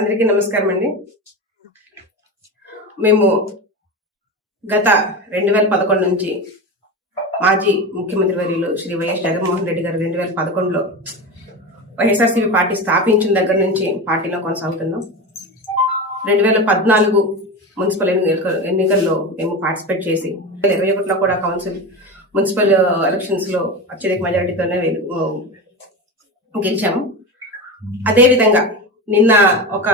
అందరికీ నమస్కారం అండి మేము గత రెండు వేల పదకొండు నుంచి మాజీ ముఖ్యమంత్రి వర్యులు శ్రీ వైఎస్ జగన్మోహన్ రెడ్డి గారు రెండు వేల పదకొండులో వైఎస్ఆర్సీపీ పార్టీ స్థాపించిన దగ్గర నుంచి పార్టీలో కొనసాగుతున్నాం రెండు వేల పద్నాలుగు మున్సిపల్ ఎన్నికల్లో మేము పార్టిసిపేట్ చేసి ఇరవై ఒకటిలో కూడా కౌన్సిల్ మున్సిపల్ ఎలక్షన్స్లో అత్యధిక మెజారిటీతోనే గెలిచాము అదేవిధంగా నిన్న ఒక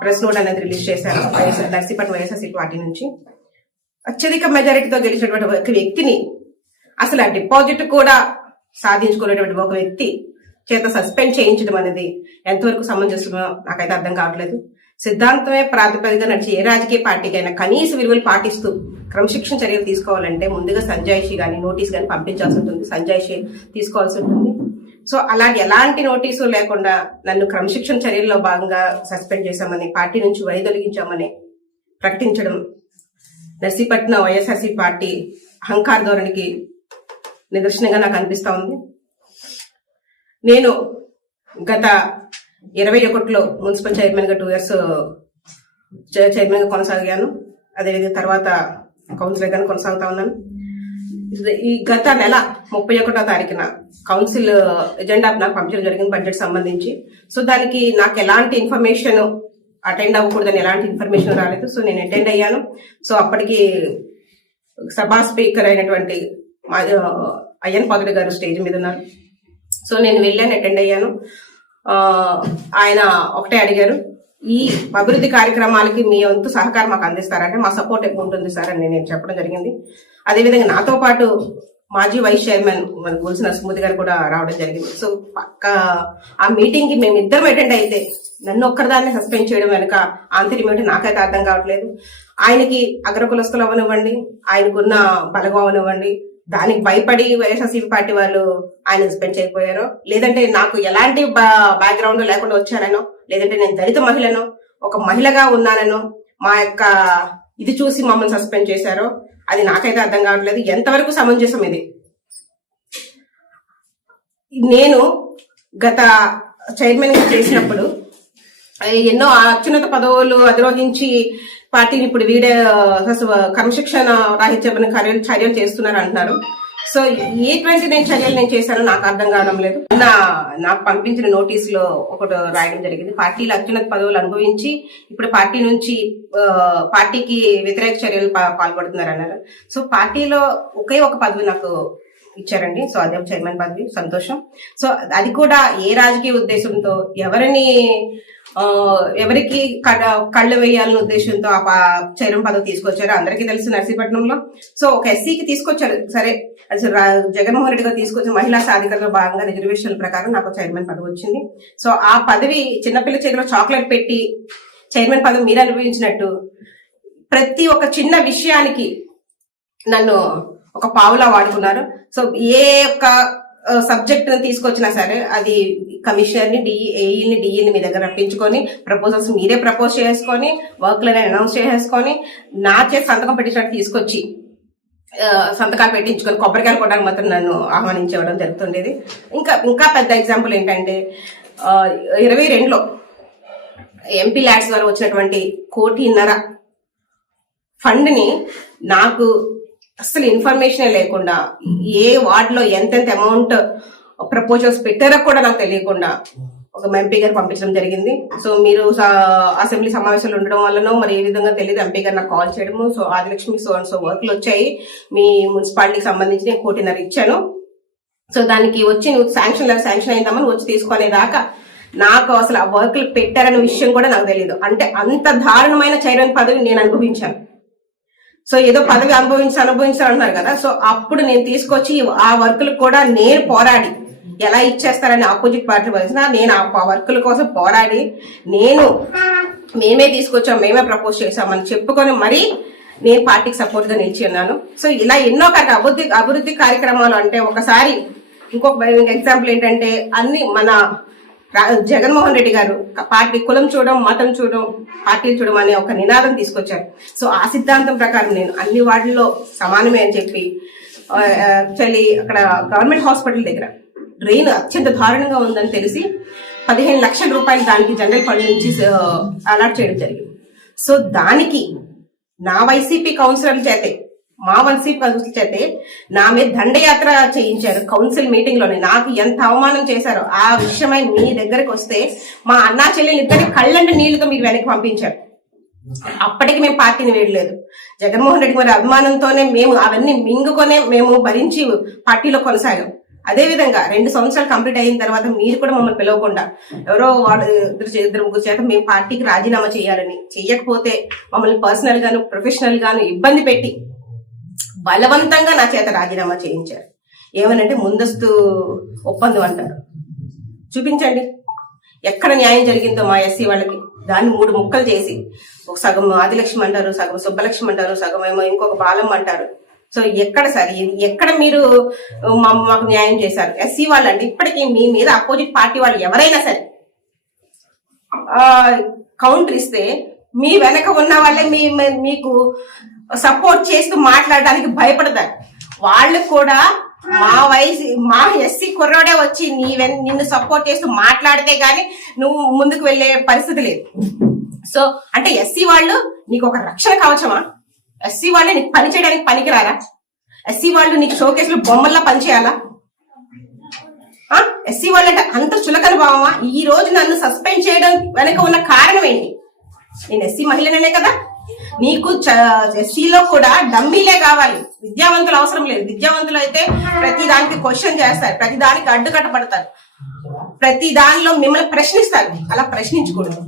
ప్రెస్ నోట్ అనేది రిలీజ్ చేశారు వైఎస్ఆర్ దర్శిపట్ వైఎస్ఆర్సీ పార్టీ నుంచి అత్యధిక మెజారిటీతో గెలిచినటువంటి ఒక వ్యక్తిని అసలు ఆ డిపాజిట్ కూడా సాధించుకునేటువంటి ఒక వ్యక్తి చేత సస్పెండ్ చేయించడం అనేది ఎంతవరకు సమంజసమో నాకైతే అర్థం కావట్లేదు సిద్ధాంతమే ప్రాతిపదికగా నడిచే ఏ రాజకీయ పార్టీకైనా కనీస విలువలు పాటిస్తూ క్రమశిక్షణ చర్యలు తీసుకోవాలంటే ముందుగా సంజాయిషి కానీ నోటీస్ కానీ పంపించాల్సి ఉంటుంది సంజాయిషి తీసుకోవాల్సి ఉంటుంది సో అలాంటి ఎలాంటి నోటీసు లేకుండా నన్ను క్రమశిక్షణ చర్యల్లో భాగంగా సస్పెండ్ చేశామని పార్టీ నుంచి వైదొలిగించామని ప్రకటించడం నర్సీపట్నం వైఎస్ఆర్సీ పార్టీ అహంకార ధోరణికి నిదర్శనంగా నాకు అనిపిస్తా ఉంది నేను గత ఇరవై ఒకటిలో మున్సిపల్ చైర్మన్గా టూ ఇయర్స్ చైర్మన్గా కొనసాగాను అదేవిధంగా తర్వాత కౌన్సిలర్గాను కొనసాగుతా ఉన్నాను ఈ గత నెల ముప్పై ఒకటో తారీఖున కౌన్సిల్ ఎజెండా నాకు పంపించడం జరిగింది బడ్జెట్ సంబంధించి సో దానికి నాకు ఎలాంటి ఇన్ఫర్మేషన్ అటెండ్ అవ్వకూడదని ఎలాంటి ఇన్ఫర్మేషన్ రాలేదు సో నేను అటెండ్ అయ్యాను సో అప్పటికి సభా స్పీకర్ అయినటువంటి మా అయ్యన్ పాదుడు గారు స్టేజ్ మీద ఉన్నారు సో నేను వెళ్ళాను అటెండ్ అయ్యాను ఆయన ఒకటే అడిగారు ఈ అభివృద్ధి కార్యక్రమాలకి మీ వంతు సహకారం మాకు అందిస్తారంటే మా సపోర్ట్ ఎక్కువ ఉంటుంది సార్ అని నేను చెప్పడం జరిగింది అదేవిధంగా నాతో పాటు మాజీ వైస్ చైర్మన్ మన గోల్సిన సుమతి గారు కూడా రావడం జరిగింది సో పక్క ఆ మీటింగ్ కి మేమిద్దరం అటెండ్ అయితే నన్ను ఒక్కరిదాన్ని సస్పెండ్ చేయడం వెనుక ఆంతర్యం ఏమిటి నాకైతే అర్థం కావట్లేదు ఆయనకి అగ్రకులస్తులు అవనివ్వండి ఆయనకున్న బలగం అవనివ్వండి దానికి భయపడి వైఎస్ఆర్సీపీ పార్టీ వాళ్ళు ఆయన సస్పెండ్ చేయకపోయారో లేదంటే నాకు ఎలాంటి బ్యాక్గ్రౌండ్ లేకుండా వచ్చారనో లేదంటే నేను దళిత మహిళను ఒక మహిళగా ఉన్నానను మా యొక్క ఇది చూసి మమ్మల్ని సస్పెండ్ చేశారో అది నాకైతే అర్థం కావట్లేదు ఎంతవరకు సమంజసం ఇది నేను గత గా చేసినప్పుడు ఎన్నో అత్యున్నత పదవులు అధిరోహించి పార్టీని ఇప్పుడు వీడే కర్మశిక్షణ రాహిత్యమైన చర్యలు చేస్తున్నారు అంటున్నారు సో ఎటువంటి నేను చర్యలు నేను చేశానో నాకు అర్థం కావడం లేదు నా నాకు పంపించిన నోటీసులో ఒకటి రాయడం జరిగింది పార్టీలు అత్యున్నత పదవులు అనుభవించి ఇప్పుడు పార్టీ నుంచి పార్టీకి వ్యతిరేక చర్యలు పాల్పడుతున్నారు అన్నారు సో పార్టీలో ఒకే ఒక పదవి నాకు ఇచ్చారండి సో అదే చైర్మన్ పదవి సంతోషం సో అది కూడా ఏ రాజకీయ ఉద్దేశంతో ఎవరిని ఎవరికి కళ్ళు వేయాలనే ఉద్దేశంతో ఆ చైర్మన్ పదవి తీసుకొచ్చారు అందరికీ తెలుసు నర్సీపట్నంలో సో ఒక ఎస్సీకి తీసుకొచ్చారు సరే అసలు జగన్మోహన్ రెడ్డి గారు తీసుకొచ్చిన మహిళా సాధికారుల భాగంగా రిజర్వేషన్ ప్రకారం నాకు చైర్మన్ పదవి వచ్చింది సో ఆ పదవి చిన్నపిల్ల చేతిలో చాక్లెట్ పెట్టి చైర్మన్ పదవి మీరు అనుభవించినట్టు ప్రతి ఒక్క చిన్న విషయానికి నన్ను ఒక పావులా వాడుకున్నారు సో ఏ యొక్క సబ్జెక్ట్ తీసుకొచ్చినా సరే అది కమిషనర్ e ని డిఈని e డిఈని మీ దగ్గర రప్పించుకొని ప్రపోజల్స్ మీరే ప్రపోజ్ చేసుకొని వర్క్లని అనౌన్స్ చేసేసుకొని నా చేసి సంతకం పెట్టించినట్టు తీసుకొచ్చి సంతకాలు పెట్టించుకొని కొబ్బరికాయలు కొట్టడానికి మాత్రం నన్ను ఆహ్వానించేవడం జరుగుతుండేది ఇంకా ఇంకా పెద్ద ఎగ్జాంపుల్ ఏంటంటే ఇరవై రెండులో ఎంపీ ల్యాడ్స్ ద్వారా వచ్చినటువంటి కోటిన్నర ఫండ్ని నాకు అసలు ఇన్ఫర్మేషనే లేకుండా ఏ వార్డులో ఎంతెంత అమౌంట్ ప్రపోజల్స్ పెట్టారో కూడా నాకు తెలియకుండా ఒక ఎంపీ గారు పంపించడం జరిగింది సో మీరు అసెంబ్లీ సమావేశాలు ఉండడం వల్లనో మరి ఏ విధంగా తెలియదు ఎంపీ గారు నాకు కాల్ చేయడము so Adilakshmi so and so వర్క్లు వచ్చాయి మీ మున్సిపాలిటీకి సంబంధించి నేను కోటిన్నర ఇచ్చాను సో దానికి వచ్చి నువ్వు శాంక్షన్ శాంక్షన్ అయిందామని వచ్చి తీసుకునే దాకా నాకు అసలు ఆ వర్క్లు పెట్టారనే విషయం కూడా నాకు తెలియదు అంటే అంత దారుణమైన చైర్మన్ పదవి నేను అనుభవించాను సో ఏదో పదవి అనుభవించి అనుభవించాలి అంటున్నారు కదా సో అప్పుడు నేను తీసుకొచ్చి ఆ వర్క్లు కూడా నేను పోరాడి ఎలా ఇచ్చేస్తారని ఆపోజిట్ పార్టీ వచ్చిన నేను ఆ వర్క్ల కోసం పోరాడి నేను మేమే తీసుకొచ్చాం మేమే ప్రపోజ్ చేసామని చెప్పుకొని మరీ నేను పార్టీకి సపోర్ట్గా నిలిచి ఉన్నాను సో ఇలా ఎన్నో కట్ట అభివృద్ధి అభివృద్ధి కార్యక్రమాలు అంటే ఒకసారి ఇంకొక ఎగ్జాంపుల్ ఏంటంటే అన్ని మన జగన్మోహన్ రెడ్డి గారు పార్టీ కులం చూడడం మతం చూడడం పార్టీ చూడడం అనే ఒక నినాదం తీసుకొచ్చారు సో ఆ సిద్ధాంతం ప్రకారం నేను అన్ని వార్డుల్లో సమానమే అని చెప్పి చలి అక్కడ గవర్నమెంట్ హాస్పిటల్ దగ్గర డ్రైన్ అత్యంత దారుణంగా ఉందని తెలిసి పదిహేను లక్షల రూపాయలు దానికి జనరల్ ఫండ్ నుంచి అలాట్ చేయడం జరిగింది సో దానికి నా వైసీపీ కౌన్సిలర్ చేతే మా మావల్సి చేతే నా మీద దండయాత్ర చేయించారు కౌన్సిల్ మీటింగ్ లోనే నాకు ఎంత అవమానం చేశారో ఆ విషయమై మీ దగ్గరకు వస్తే మా అన్నా చెల్లెలు ఇద్దరికి కళ్ళంటి నీళ్లుగా మీరు వెనక్కి పంపించారు అప్పటికి మేము పార్టీని వేయలేదు జగన్మోహన్ రెడ్డి గారి అభిమానంతోనే మేము అవన్నీ మింగుకొనే మేము భరించి పార్టీలో కొనసాగాం అదేవిధంగా రెండు సంవత్సరాలు కంప్లీట్ అయిన తర్వాత మీరు కూడా మమ్మల్ని పిలవకుండా ఎవరో వాళ్ళు ఇద్దరు ఇద్దరు ముగ్గురు చేత మేము పార్టీకి రాజీనామా చేయాలని చేయకపోతే మమ్మల్ని పర్సనల్ గాను ప్రొఫెషనల్ గాను ఇబ్బంది పెట్టి బలవంతంగా నా చేత రాజీనామా చేయించారు ఏమనంటే ముందస్తు ఒప్పందం అంటారు చూపించండి ఎక్కడ న్యాయం జరిగిందో మా ఎస్సీ వాళ్ళకి దాన్ని మూడు ముక్కలు చేసి ఒక సగం ఆదిలక్ష్మి అంటారు సగం సుబ్బలక్ష్మి అంటారు సగం ఏమో ఇంకొక బాలమ్మ అంటారు సో ఎక్కడ సార్ ఎక్కడ మీరు మాకు న్యాయం చేశారు ఎస్సీ వాళ్ళు అంటే ఇప్పటికీ మీ మీద అపోజిట్ పార్టీ వాళ్ళు ఎవరైనా సరే కౌంటర్ ఇస్తే మీ వెనక ఉన్న వాళ్ళే మీ మీకు సపోర్ట్ చేస్తూ మాట్లాడడానికి భయపడతారు వాళ్ళు కూడా మా వయసు మా ఎస్సీ కుర్రోడే వచ్చి నీ నిన్ను సపోర్ట్ చేస్తూ మాట్లాడితే గాని నువ్వు ముందుకు వెళ్ళే పరిస్థితి లేదు సో అంటే ఎస్సీ వాళ్ళు నీకు ఒక రక్షణ కవచమా ఎస్సీ వాళ్ళు నీకు పని చేయడానికి పనికిరారా ఎస్సీ వాళ్ళు నీకు షోకేసులు బొమ్మల్లా పనిచేయాలా ఎస్సీ వాళ్ళు అంటే అంత చులకన భావమా ఈ రోజు నన్ను సస్పెండ్ చేయడం వెనక ఉన్న కారణం ఏంటి నేను ఎస్సీ మహిళనే కదా నీకు ఎస్సీలో కూడా డమ్మీలే కావాలి విద్యావంతులు అవసరం లేదు విద్యావంతులు అయితే ప్రతి దానికి క్వశ్చన్ చేస్తారు ప్రతి దానికి అడ్డుకట్టబడతారు ప్రతి దానిలో మిమ్మల్ని ప్రశ్నిస్తారు అలా ప్రశ్నించకూడదు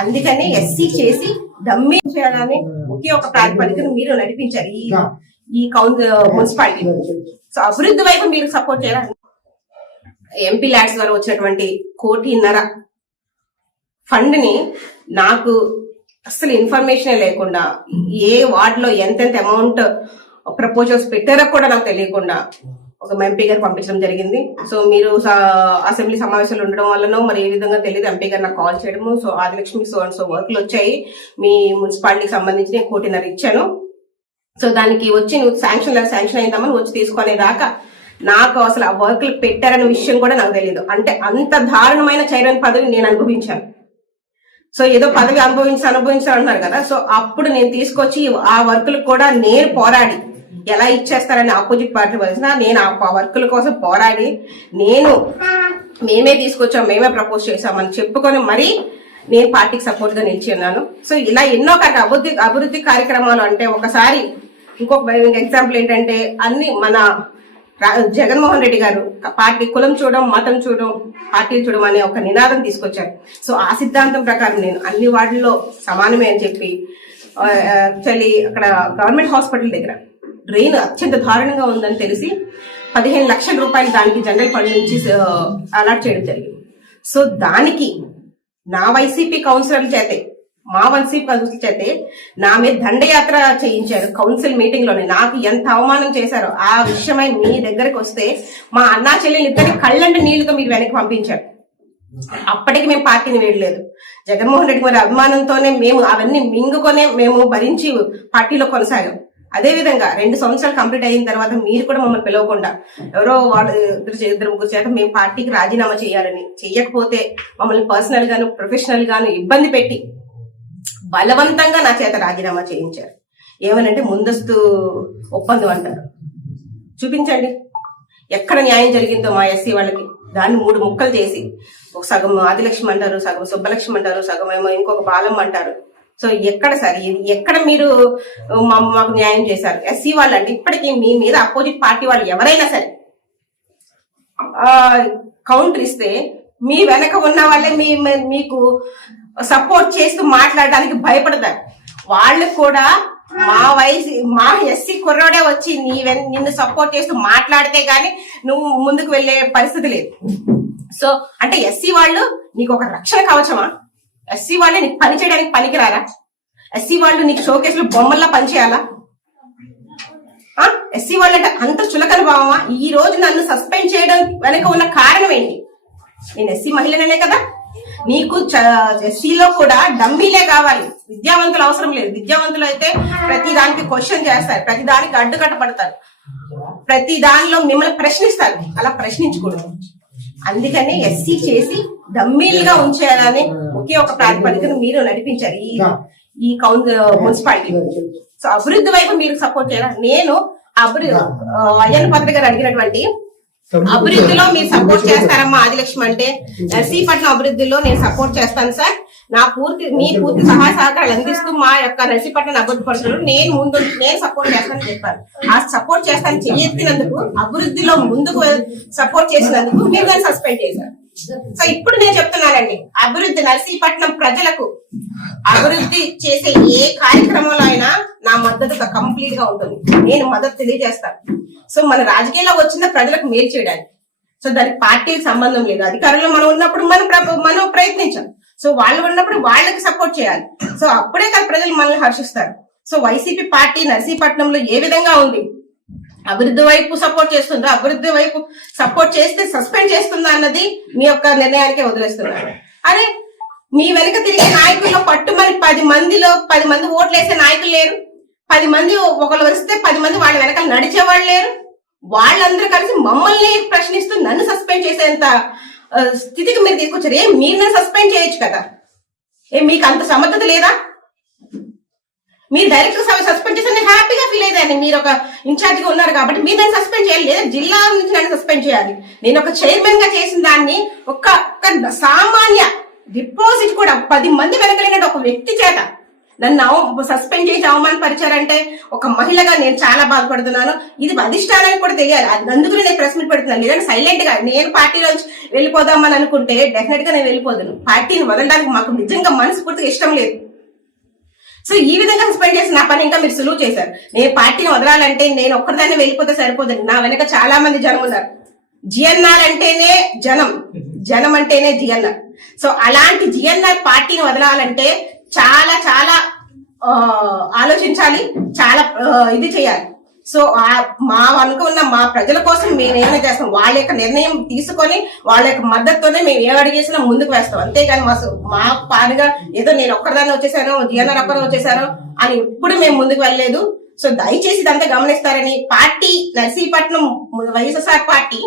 అందుకని ఎస్సీ చేసి డమ్మీ చేయడాన్ని ఒకే ఒక ప్రాతిపదికను మీరు నడిపించారు ఈ ఈ కౌన్ మున్సిపాలిటీ సో అభివృద్ధి వైపు మీరు సపోర్ట్ చేయాలి ఎంపీ ల్యాడ్స్ ద్వారా వచ్చినటువంటి కోటిన్నర ఫండ్ ని నాకు అసలు ఇన్ఫర్మేషన్ లేకుండా ఏ లో ఎంతెంత అమౌంట్ ప్రపోజల్స్ పెట్టారో కూడా నాకు తెలియకుండా ఒక ఎంపీ గారు పంపించడం జరిగింది సో మీరు అసెంబ్లీ సమావేశాలు ఉండడం వల్లనో మరి ఏ విధంగా తెలియదు ఎంపీ గారు నాకు కాల్ చేయడము so Adilakshmi so and so వర్క్లు వచ్చాయి మీ మున్సిపాలిటీకి సంబంధించి నేను కోటిన్నర ఇచ్చాను సో దానికి వచ్చి నువ్వు శాంక్షన్ శాంక్షన్ అయిందామని వచ్చి తీసుకునే దాకా నాకు అసలు ఆ వర్క్లు పెట్టారనే విషయం కూడా నాకు తెలియదు అంటే అంత దారుణమైన చైర్మన్ పదవి నేను అనుభవించాను సో ఏదో పదవి అనుభవించి అనుభవించాలి అంటున్నారు కదా సో అప్పుడు నేను తీసుకొచ్చి ఆ వర్క్లు కూడా నేను పోరాడి ఎలా ఇచ్చేస్తారని ఆపోజిట్ పార్టీ వచ్చిన నేను ఆ వర్కుల కోసం పోరాడి నేను మేమే తీసుకొచ్చాం మేమే ప్రపోజ్ చేసామని చెప్పుకొని మరీ నేను పార్టీకి సపోర్ట్ గా నిలిచి ఉన్నాను సో ఇలా ఎన్నో కట్ట అభివృద్ధి అభివృద్ధి కార్యక్రమాలు అంటే ఒకసారి ఇంకొక ఎగ్జాంపుల్ ఏంటంటే అన్ని మన జగన్మోహన్ రెడ్డి గారు పార్టీ కులం చూడడం మతం చూడడం పార్టీ చూడడం అనే ఒక నినాదం తీసుకొచ్చారు సో ఆ సిద్ధాంతం ప్రకారం నేను అన్ని వార్డుల్లో సమానమే అని చెప్పి యాక్చువల్లీ అక్కడ గవర్నమెంట్ హాస్పిటల్ దగ్గర డ్రైన్ అత్యంత దారుణంగా ఉందని తెలిసి పదిహేను లక్షల రూపాయలు దానికి జనరల్ ఫండ్ నుంచి అలాట్ చేయడం జరిగింది సో దానికి నా వైసీపీ కౌన్సిలర్ చేతే మా వంశీ ప్రజల అయితే నా మీద దండయాత్ర చేయించారు కౌన్సిల్ మీటింగ్ లోనే నాకు ఎంత అవమానం చేశారో ఆ విషయమై మీ దగ్గరకు వస్తే మా అన్నా చెల్లెలు ఇద్దరిని కళ్ళంట నీళ్లతో మీరు వెనక్కి పంపించారు అప్పటికి మేము పార్టీని వేయలేదు జగన్మోహన్ రెడ్డి గారి అభిమానంతోనే మేము అవన్నీ మింగుకొనే మేము భరించి పార్టీలో కొనసాగాం అదేవిధంగా రెండు సంవత్సరాలు కంప్లీట్ అయిన తర్వాత మీరు కూడా మమ్మల్ని పిలవకుండా ఎవరో వాళ్ళు ఇద్దరు ఇద్దరు ముగ్గురు చేత మేము పార్టీకి రాజీనామా చేయాలని చేయకపోతే మమ్మల్ని పర్సనల్ గాను ప్రొఫెషనల్ గాను ఇబ్బంది పెట్టి బలవంతంగా నా చేత రాజీనామా చేయించారు ఏమనంటే ముందస్తు ఒప్పందం అంటారు చూపించండి ఎక్కడ న్యాయం జరిగిందో మా ఎస్సీ వాళ్ళకి దాన్ని మూడు ముక్కలు చేసి ఒక సగం ఆదిలక్ష్మి అంటారు సగం సుబ్బలక్ష్మి అంటారు సగం ఏమో ఇంకొక బాలమ్మ అంటారు సో ఎక్కడ సార్ ఎక్కడ మీరు మాకు న్యాయం చేశారు ఎస్సీ వాళ్ళు అంటే ఇప్పటికీ మీ మీద అపోజిట్ పార్టీ వాళ్ళు ఎవరైనా సరే కౌంటర్ ఇస్తే మీ వెనక ఉన్న వాళ్ళే మీ మీకు సపోర్ట్ చేస్తూ మాట్లాడడానికి భయపడతారు వాళ్ళు కూడా మా వయసు మా ఎస్సీ కుర్రోడే వచ్చి నీ నిన్ను సపోర్ట్ చేస్తూ మాట్లాడితే గాని నువ్వు ముందుకు వెళ్లే పరిస్థితి లేదు సో అంటే ఎస్సీ వాళ్ళు నీకు ఒక రక్షణ కవచమా ఎస్సీ వాళ్ళే నీకు పని చేయడానికి పనికిరారా ఎస్సీ వాళ్ళు నీకు షోకేస్ లో బొమ్మల్లా పనిచేయాలా ఎస్సీ వాళ్ళు అంటే అంత చులకన భావమా ఈ రోజు నన్ను సస్పెండ్ చేయడం వెనక ఉన్న కారణం ఏంటి నేను ఎస్సీ మహిళనే కదా నీకు ఎస్సీలో కూడా డమ్మీలే కావాలి విద్యావంతులు అవసరం లేదు విద్యావంతులు అయితే ప్రతి దానికి క్వశ్చన్ చేస్తారు ప్రతి దానికి అడ్డుకట్ట పడతారు ప్రతి దానిలో మిమ్మల్ని ప్రశ్నిస్తారు అలా ప్రశ్నించకూడదు అందుకని ఎస్సీ చేసి డమ్మీలుగా ఉంచేయాలని ఒకే ఒక ప్రాతిపదికన మీరు నడిపించారు ఈ ఈ కౌన్ మున్సిపాలిటీ సో అభివృద్ధి వైపు మీరు సపోర్ట్ చేయాలి నేను అభివృద్ధి అయ్యన్న పత్రిక అడిగినటువంటి అభివృద్ధిలో మీరు సపోర్ట్ చేస్తారమ్మా ఆదిలక్ష్మి అంటే నర్సీపట్నం అభివృద్ధిలో నేను సపోర్ట్ చేస్తాను సార్ నా పూర్తి మీ పూర్తి సహాయ సహకారాలు అందిస్తూ మా యొక్క నర్సీపట్నం అభివృద్ధి నేను ముందు నేను సపోర్ట్ చేస్తాను చెప్పాను ఆ సపోర్ట్ చేస్తాను చెయ్యెత్తినందుకు అభివృద్ధిలో ముందుకు సపోర్ట్ చేసినందుకు మీరు సస్పెండ్ చేశారు సో ఇప్పుడు నేను చెప్తున్నానండి అభివృద్ధి నర్సీపట్నం ప్రజలకు అభివృద్ధి చేసే ఏ కార్యక్రమంలో అయినా నా మద్దతు కంప్లీట్ గా ఉంటుంది నేను మద్దతు తెలియజేస్తాను సో మన రాజకీయంలో వచ్చిందా ప్రజలకు మేలు చేయడానికి సో దానికి పార్టీకి సంబంధం లేదు అధికారంలో మనం ఉన్నప్పుడు మనం మనం ప్రయత్నించాం సో వాళ్ళు ఉన్నప్పుడు వాళ్ళకి సపోర్ట్ చేయాలి సో అప్పుడే కదా ప్రజలు మనల్ని హర్షిస్తారు సో వైసీపీ పార్టీ నర్సీపట్నంలో ఏ విధంగా ఉంది అభివృద్ధి వైపు సపోర్ట్ చేస్తుందో అభివృద్ధి వైపు సపోర్ట్ చేస్తే సస్పెండ్ చేస్తుందా అన్నది మీ యొక్క నిర్ణయానికి వదిలేస్తున్నారు అరే మీ వెనక తిరిగే నాయకుల్లో పట్టు మరి పది మందిలో పది మంది ఓట్లు వేసే నాయకులు లేరు పది మంది ఒకళ్ళు వస్తే పది మంది వాళ్ళ నడిచే నడిచేవాళ్ళు లేరు వాళ్ళందరూ కలిసి మమ్మల్ని ప్రశ్నిస్తూ నన్ను సస్పెండ్ చేసేంత స్థితికి మీరు తీసుకొచ్చారు ఏం మీరు సస్పెండ్ చేయొచ్చు కదా ఏ మీకు అంత సమర్థత లేదా మీరు డైరెక్టర్ సభ సస్పెండ్ చేసి హ్యాపీగా ఫీల్ అయ్యాను మీరు ఒక ఇన్ఛార్జ్ గా ఉన్నారు కాబట్టి మీరు దాన్ని సస్పెండ్ చేయాలి లేదా జిల్లా నుంచి నన్ను సస్పెండ్ చేయాలి నేను ఒక చైర్మన్ గా చేసిన దాన్ని ఒక సామాన్య డిపాజిట్ కూడా పది మంది వెనకలిగిన ఒక వ్యక్తి చేత నన్ను సస్పెండ్ చేసి అవమానపరిచారంటే ఒక మహిళగా నేను చాలా బాధపడుతున్నాను ఇది అధిష్టానానికి కూడా తెలియాలి అందుకు నేను ప్రెస్ మీట్ పెడుతున్నాను లేదంటే సైలెంట్ గా నేను పార్టీలో వెళ్ళిపోదామని అనుకుంటే డెఫినెట్ గా నేను వెళ్ళిపోదాను పార్టీని వదలడానికి మాకు నిజంగా మనస్ఫూర్తిగా ఇష్టం లేదు సో ఈ విధంగా స్పెండ్ చేసి నా పని ఇంకా మీరు సులువు చేశారు నేను పార్టీని వదలాలంటే నేను ఒక్కరిదాన్ని వెళ్ళిపోతే సరిపోదండి నా వెనక చాలా మంది జనం ఉన్నారు జిఎన్ఆర్ అంటేనే జనం జనం అంటేనే జిఎన్ఆర్ సో అలాంటి జిఎన్ఆర్ పార్టీని వదలాలంటే చాలా చాలా ఆలోచించాలి చాలా ఇది చేయాలి సో మా అనుకున్న మా ప్రజల కోసం మేము ఏమైనా చేస్తాం వాళ్ళ యొక్క నిర్ణయం తీసుకొని వాళ్ళ యొక్క మద్దతుతోనే మేము ఏ అడిగేసినా ముందుకు వేస్తాం అంతేగాని మా మా పాలుగా ఏదో నేను ఒక్కరిదాన్ని వచ్చేసాను జీఎన్ఆర్ ఒక్కరు వచ్చేసాను అని ఎప్పుడు మేము ముందుకు వెళ్ళలేదు సో దయచేసి ఇదంతా గమనిస్తారని పార్టీ నర్సీపట్నం వైఎస్ఆర్ పార్టీ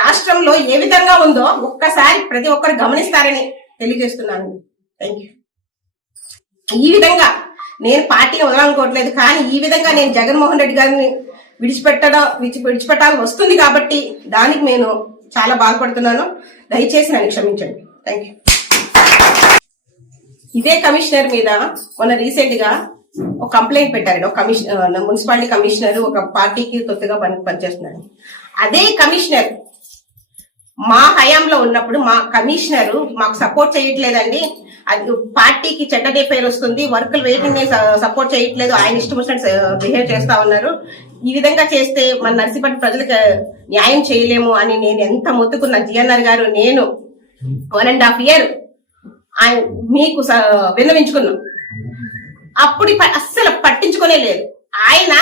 రాష్ట్రంలో ఏ విధంగా ఉందో ఒక్కసారి ప్రతి ఒక్కరు గమనిస్తారని తెలియజేస్తున్నాను థ్యాంక్ యూ ఈ విధంగా నేను పార్టీ వదలనుకోవట్లేదు కానీ ఈ విధంగా నేను జగన్మోహన్ రెడ్డి గారిని విడిచిపెట్టడం విడిచి విడిచిపెట్టాల్సి వస్తుంది కాబట్టి దానికి నేను చాలా బాధపడుతున్నాను దయచేసి నన్ను క్షమించండి థ్యాంక్ యూ ఇదే కమిషనర్ మీద మొన్న రీసెంట్ గా ఒక కంప్లైంట్ పెట్టారు ఒక కమిషన్ మున్సిపాలిటీ కమిషనర్ ఒక పార్టీకి కొత్తగా పని పనిచేస్తున్నాడు అదే కమిషనర్ మా హయాంలో ఉన్నప్పుడు మా కమిషనరు మాకు సపోర్ట్ చేయట్లేదండి అది పార్టీకి చెడ్డ పేరు వస్తుంది వర్కర్ వెయిటింగ్ సపోర్ట్ చేయట్లేదు ఆయన ఇష్టం వచ్చినట్టు బిహేవ్ చేస్తా ఉన్నారు ఈ విధంగా చేస్తే మన నర్సిపట్టు ప్రజలకు న్యాయం చేయలేము అని నేను ఎంత మొత్తుకున్న జిఎన్ఆర్ గారు నేను వన్ అండ్ హాఫ్ ఇయర్ ఆయన మీకు విన్నవించుకున్నాం అప్పుడు అస్సలు పట్టించుకునే లేదు ఆయన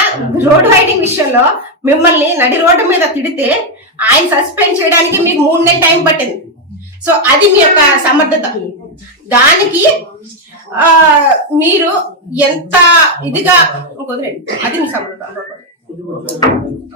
రోడ్ రైడింగ్ విషయంలో మిమ్మల్ని నడి రోడ్డు మీద తిడితే ఆయన సస్పెండ్ చేయడానికి మీకు మూడు నెలలు టైం పట్టింది సో అది మీ యొక్క సమర్థత దానికి ఆ మీరు ఎంత ఇదిగా కుదరండి అది మీ